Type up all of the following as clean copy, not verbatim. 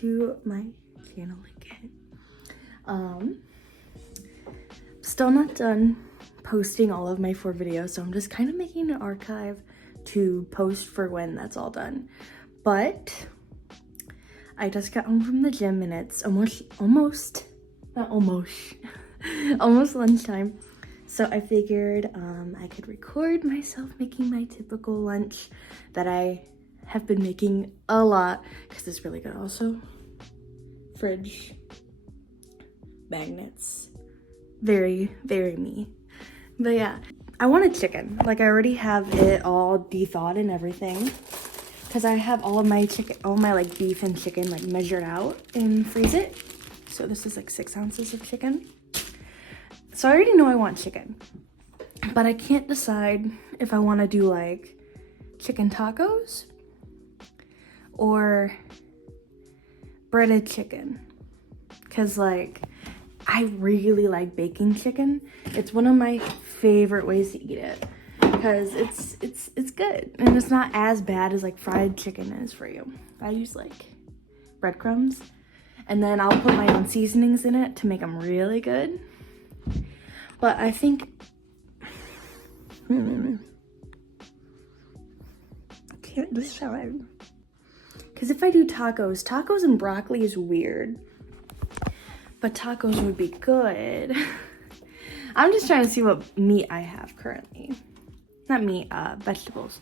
to my channel again. Still not done posting all of my 4 videos, so I'm just kind of making an archive to post for when that's all done. But I just got home from the gym and it's almost lunchtime. So I figured I could record myself making my typical lunch that I have been making a lot because it's really good. Also, fridge magnets, very, very me. But yeah, I wanted chicken. Like, I already have it all de-thawed and everything because I have all of my chicken, all my like beef and chicken like measured out and freeze it. So this is like 6 ounces of chicken. So I already know I want chicken, but I can't decide if I want to do like chicken tacos or breaded chicken, because like I really like baking chicken. It's one of my favorite ways to eat it because it's good and it's not as bad as like fried chicken is for you. I use like breadcrumbs and then I'll put my own seasonings in it to make them really good. But I think I can't decide. Because if I do tacos and broccoli is weird. But tacos would be good. I'm just trying to see what meat I have currently. Not meat, vegetables.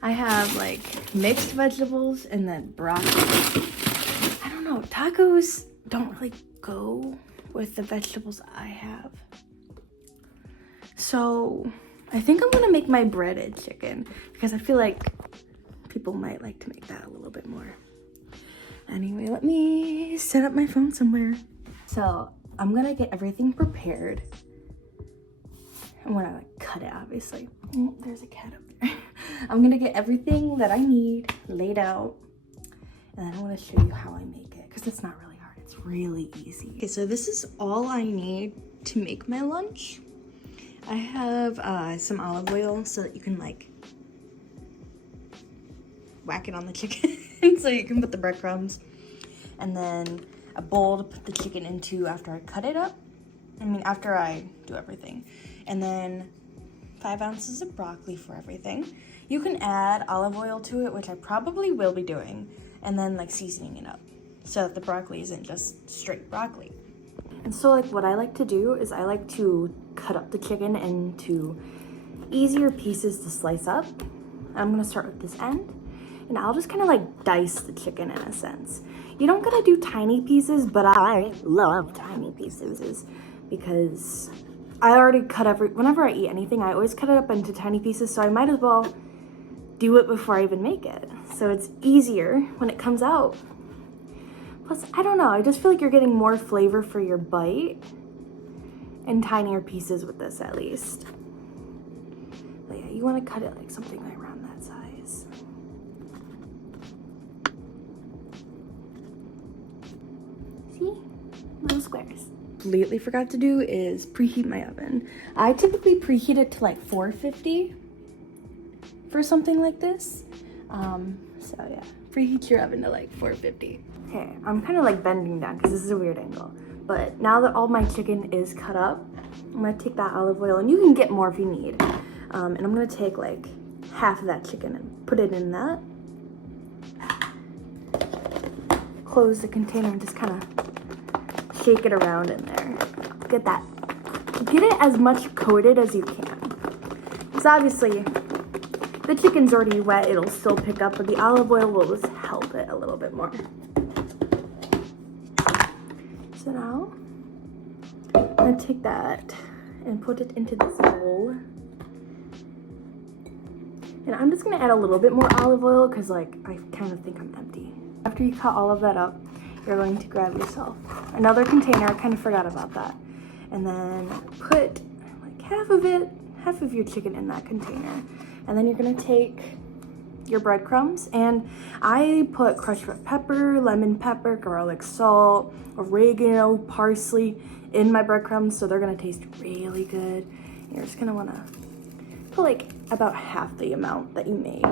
I have like mixed vegetables and then broccoli. I don't know, tacos don't really go with the vegetables I have. So I think I'm gonna make my breaded chicken because I feel like people might like to make that a little bit more. Anyway, let me set up my phone somewhere. So I'm gonna get everything prepared. I'm gonna like cut it, obviously. Oh, there's a cat up there. I'm gonna get everything that I need laid out, and then I'm gonna show you how I make it because it's not really hard. It's really easy. Okay, so this is all I need to make my lunch. I have some olive oil so that you can like whack it on the chicken so you can put the breadcrumbs, and then a bowl to put the chicken into after I cut it up. After I do everything. And then 5 ounces of broccoli for everything. You can add olive oil to it, which I probably will be doing, and then like seasoning it up so that the broccoli isn't just straight broccoli. And so like what I like to do is I like to cut up the chicken into easier pieces to slice up. I'm gonna start with this end, and I'll just kind of like dice the chicken in a sense. You don't gotta do tiny pieces, but I love tiny pieces because I already cut whenever I eat anything, I always cut it up into tiny pieces, so I might as well do it before I even make it. So it's easier when it comes out. Plus, I don't know, I just feel like you're getting more flavor for your bite in tinier pieces with this at least. But yeah, you wanna cut it like something like around that size. See? Little squares. Completely forgot to do is preheat my oven. I typically preheat it to like 450 for something like this. So yeah, preheat your oven to like 450. Okay, I'm kind of like bending down because this is a weird angle. But now that all my chicken is cut up, I'm gonna take that olive oil, and you can get more if you need. And I'm gonna take like half of that chicken and put it in that. Close the container and just kind of shake it around in there. Get it as much coated as you can. Because obviously, the chicken's already wet, it'll still pick up, but the olive oil will just help it a little bit more. So now, I'm gonna take that and put it into this bowl. And I'm just gonna add a little bit more olive oil because like, I kind of think I'm empty. After you cut all of that up, you're going to grab yourself another container. I kind of forgot about that. And then put like half of your chicken in that container. And then you're gonna take your breadcrumbs, and I put crushed red pepper, lemon pepper, garlic salt, oregano, parsley in my breadcrumbs, so they're gonna taste really good. You're just gonna wanna put like about half the amount that you made.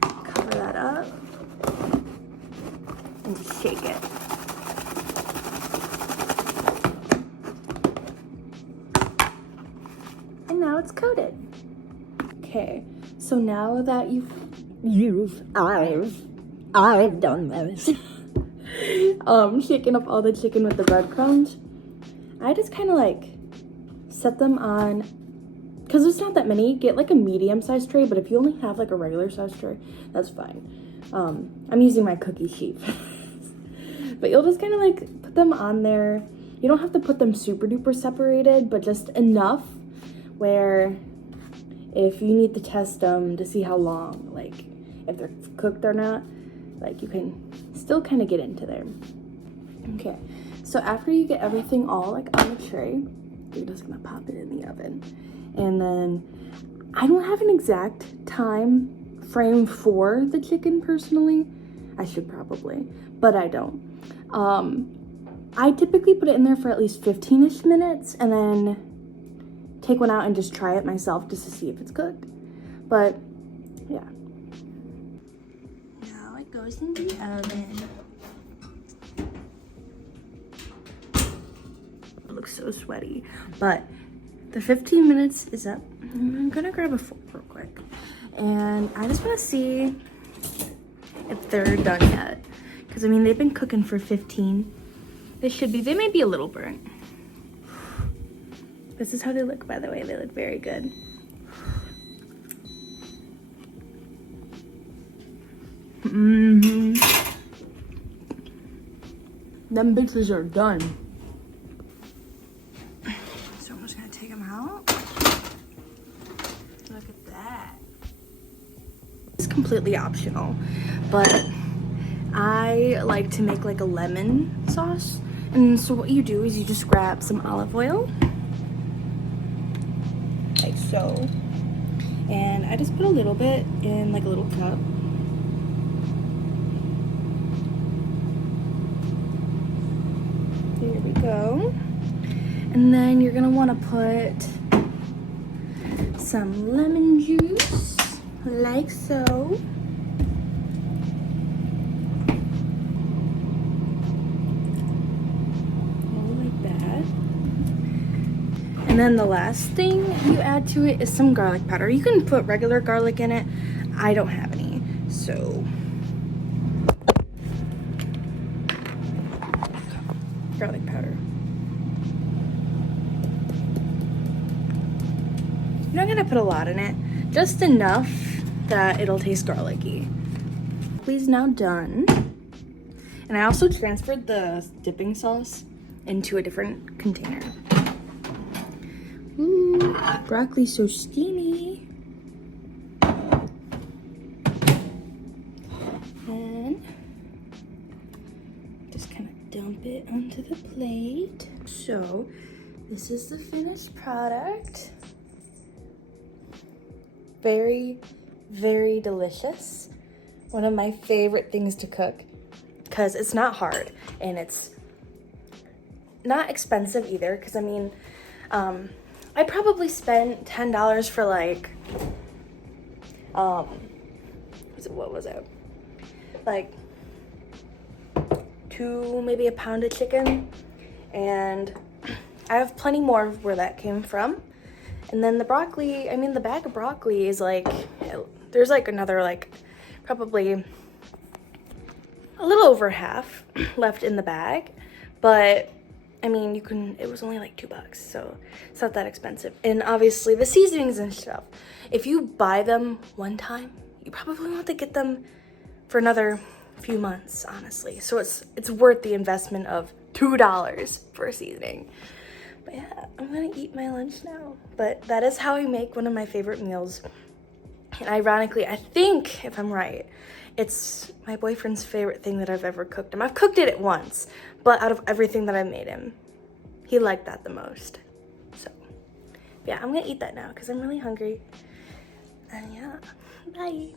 Cover that up. and just shake it. And now it's coated. Okay, so now that I've done this. Shaking up all the chicken with the breadcrumbs. I just kind of like set them on, because there's not that many. Get like a medium-sized tray, but if you only have like a regular-sized tray, that's fine. I'm using my cookie sheet. But you'll just kind of like put them on there. You don't have to put them super duper separated, but just enough where if you need to test them to see how long, like if they're cooked or not, like you can still kind of get into there. Okay, so after you get everything all like on the tray, you're just gonna pop it in the oven. And then I don't have an exact time frame for the chicken personally. I should probably, but I don't. I typically put it in there for at least 15-ish minutes and then take one out and just try it myself just to see if it's cooked. But yeah. Now it goes in the oven. It looks so sweaty, but the 15 minutes is up. I'm gonna grab a fork real quick, and I just want to see if they're done yet. Because I mean, they've been cooking for 15. They should be. They may be a little burnt. This is how they look, by the way. They look very good. Them bitches are done. So I'm just gonna take them out. Look at that. It's completely optional, but I like to make like a lemon sauce. And so what you do is you just grab some olive oil, like so. And I just put a little bit in like a little cup. There we go. And then you're gonna wanna put some lemon juice, like so. And then the last thing you add to it is some garlic powder. You can put regular garlic in it. I don't have any, so. Garlic powder. You're not gonna put a lot in it, just enough that it'll taste garlicky. Please, now done. And I also transferred the dipping sauce into a different container. Ooh, broccoli's so steamy. And just kind of dump it onto the plate. So this is the finished product. Very, very delicious. One of my favorite things to cook because it's not hard and it's not expensive either. Because I mean, I probably spent $10 for like, what was it? Like maybe a pound of chicken. And I have plenty more of where that came from. And then the broccoli, I mean, the bag of broccoli is like, there's like another like probably a little over half left in the bag. But I mean, it was only like $2, so it's not that expensive. And obviously the seasonings and stuff, if you buy them one time, you probably want to get them for another few months, honestly. So it's worth the investment of $2 for a seasoning. But yeah, I'm gonna eat my lunch now. But that is how I make one of my favorite meals. And ironically, I think, if I'm right, it's my boyfriend's favorite thing that I've ever cooked him. I've cooked it once, but out of everything that I've made him, he liked that the most. So, yeah, I'm gonna eat that now because I'm really hungry. And yeah, bye.